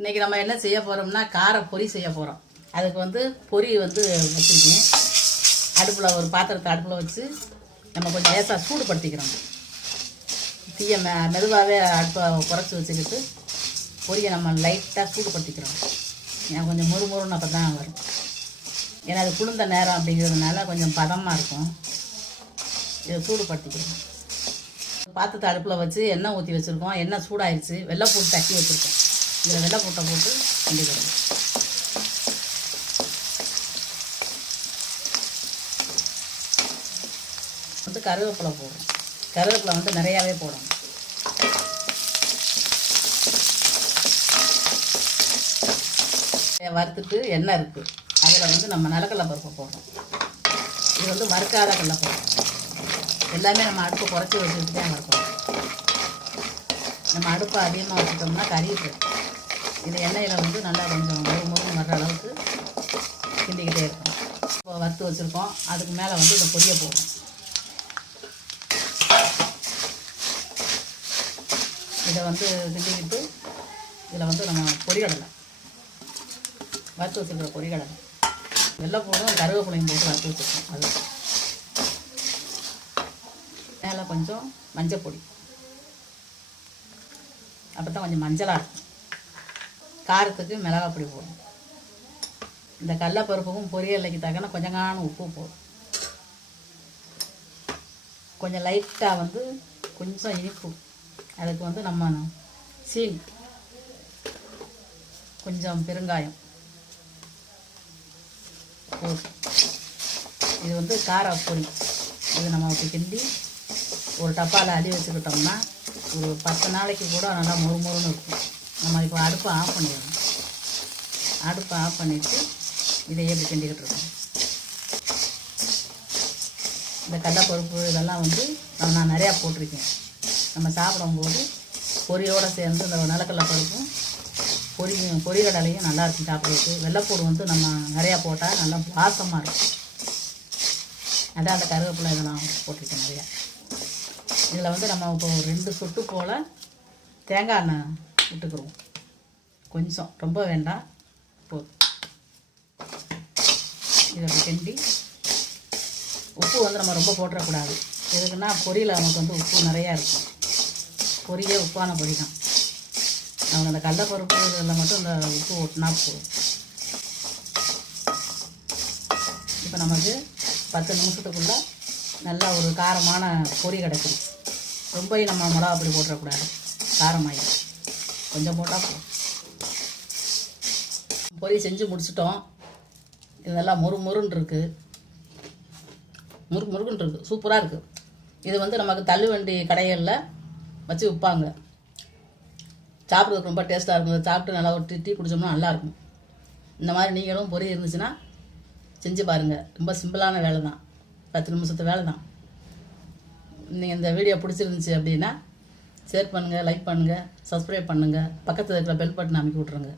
இன்றைக்கி நம்ம என்ன செய்ய போகிறோம்னா கார பொரி செய்ய போகிறோம். அதுக்கு வந்து பொரி வந்து வச்சுருக்கேன். அடுப்பில் ஒரு பாத்திரத்தை அடுப்பில் வச்சு நம்ம கொஞ்சம் லேசாக சூடுபடுத்திக்கிறோம். தீயை மெதுவாகவே அடுப்பை குறைச்சி வச்சுக்கிட்டு பொரியை நம்ம லைட்டாக சூடுபடுத்திக்கிறோம். ஏன் கொஞ்சம் முறுமுறுன்னு அப்போ தான் வரும். ஏன்னா அது குளிர்ந்த நேரம் அப்படிங்கிறதுனால கொஞ்சம் பதமாக இருக்கும். இதை சூடுபடுத்திக்கிறோம். பாத்திரத்தை அடுப்பில் வச்சு எண்ணெய் ஊற்றி வச்சுருக்கோம். எண்ணெய் சூடாகிடுச்சு. வெள்ளைப்பூட்டு தட்டி வச்சுருக்கோம். இதில் வெள்ளைப்பூட்டை போட்டு கிண்டிக்கிறோம். வந்து கருவேப்பிலை போடுறோம். கருவேப்பிலை வந்து நிறையாவே போடணும். வறுத்துட்டு எண்ணெய் இருக்குது, அதில் வந்து நம்ம நிலக்கடலை பருப்பை போடுறோம். இது வந்து வறுக்காத கடலைப்பருப்பு. எல்லாமே நம்ம அடுப்பை குறைச்சி வச்சுட்டு தான் வறுக்கணும். நம்ம அடுப்பை அதிகமாக வச்சுட்டோம்னா கறிட்டு இந்த எண்ணெயில் வந்து நல்லா கொஞ்சம் முருகு வர்ற அளவுக்கு கிண்டிக்கிட்டே இருக்கணும். இப்போ வறுத்து வச்சுருக்கோம். அதுக்கு மேலே வந்து இந்த பொரியை போடுறோம். இதை வந்து கிண்டிக்கிட்டு இதில் வந்து நம்ம பொரிகடலை வறுத்து வச்சுருக்கிற பொரிகடலை வெள்ளைப்பூடும் கருவேப்பிலையும் போட்டு வறுத்து வச்சுருக்கோம். அது மேலே கொஞ்சம் மஞ்சள் பொடி, அப்போ தான் கொஞ்சம் மஞ்சளாக இருக்கும். காரத்துக்கு மிளகாய் பொடி போடும். இந்த கடலைப்பருப்புக்கும் பொரியலைக்கு தக்கன கொஞ்சம் காணும் உப்பு போடும். கொஞ்சம் லைட்டாக வந்து கொஞ்சம் இனிப்பு. அதுக்கு வந்து நம்ம சீனி, கொஞ்சம் பெருங்காயம் போட்டு இது வந்து கார பொரி. இது நம்ம கிண்டி ஒரு டப்பாவில் அடி வச்சுக்கிட்டோம்னா ஒரு 10 நாளைக்கு கூட நல்லா முறுமுறுன்னு இருக்கும். நம்ம இப்போ அடுப்பை ஆஃப் பண்ணிடணும். அடுப்பை ஆஃப் பண்ணிவிட்டு இதை எப்படி கிண்டிக்கிட்டு இருக்கோம். இந்த கடலைப்பருப்பு இதெல்லாம் வந்து நான் நிறையா போட்டிருக்கேன். நம்ம சாப்பிடும்போது பொரியோடு சேர்ந்து இந்த நிலக்கடலை பருப்பும் பொரிகடலையும் நல்லாயிருக்கும் சாப்பிட்றதுக்கு. வெள்ளைப்பூடு வந்து நம்ம நிறையா போட்டால் நல்லா வாசமாக இருக்கும். அதான் அந்த கருவேப்பிலை இதெல்லாம் போட்டிருக்கேன் நிறையா. இதில் வந்து நம்ம இப்போ 2 சொட்டு போல் தேங்காய் எண்ணெய் விட்டுக்குருவோம். கொஞ்சம், ரொம்ப வேண்டாம், போதும். இதை கிண்டி உப்பு வந்து நம்ம ரொம்ப போட்டுறக்கூடாது. எதுக்குன்னா பொரியில் நமக்கு வந்து உப்பு நிறையா இருக்கும். பொரியே உப்பான பொரி தான். நமக்கு அந்த கடலைப்பருப்பு இதில் மட்டும் இந்த உப்பு ஓட்டினா போதும். இப்போ நமக்கு 10 நிமிஷத்துக்குள்ளே நல்லா ஒரு காரமான பொரி கிடச்சிடும். ரொம்பவும் நம்ம மிளகா அப்படி போட்டுறக்கூடாது, காரமாயிடும். கொஞ்சம் போட்டால் போதும். பொரி செஞ்சு முடிச்சிட்டோம். இதெல்லாம் முறுமுறுன்னு இருக்குது, முறுமுறுன்னு இருக்குது, சூப்பராக இருக்குது. இது வந்து நமக்கு தள்ளுவண்டி கடைகளில் வச்சு விற்பாங்க. சாப்பிட்றதுக்கு ரொம்ப டேஸ்ட்டாக இருக்கும். சாப்பிட்டு நல்லா ஒரு டீ குடித்தோம்னா நல்லாயிருக்கும். இந்த மாதிரி நீங்களும் பொரி இருந்துச்சுன்னா செஞ்சு பாருங்கள். ரொம்ப சிம்பிளான வேலை தான், 10 நிமிஷத்து வேலை தான். நீங்கள் இந்த வீடியோ பிடிச்சிருந்துச்சி அப்படின்னா ஷேர் பண்ணுங்கள், லைக் பண்ணுங்கள், சப்ஸ்கிரைப் பண்ணுங்கள், பக்கத்தில் இருக்கிற பெல் பட்டன் அமைக்கி விட்ருங்க.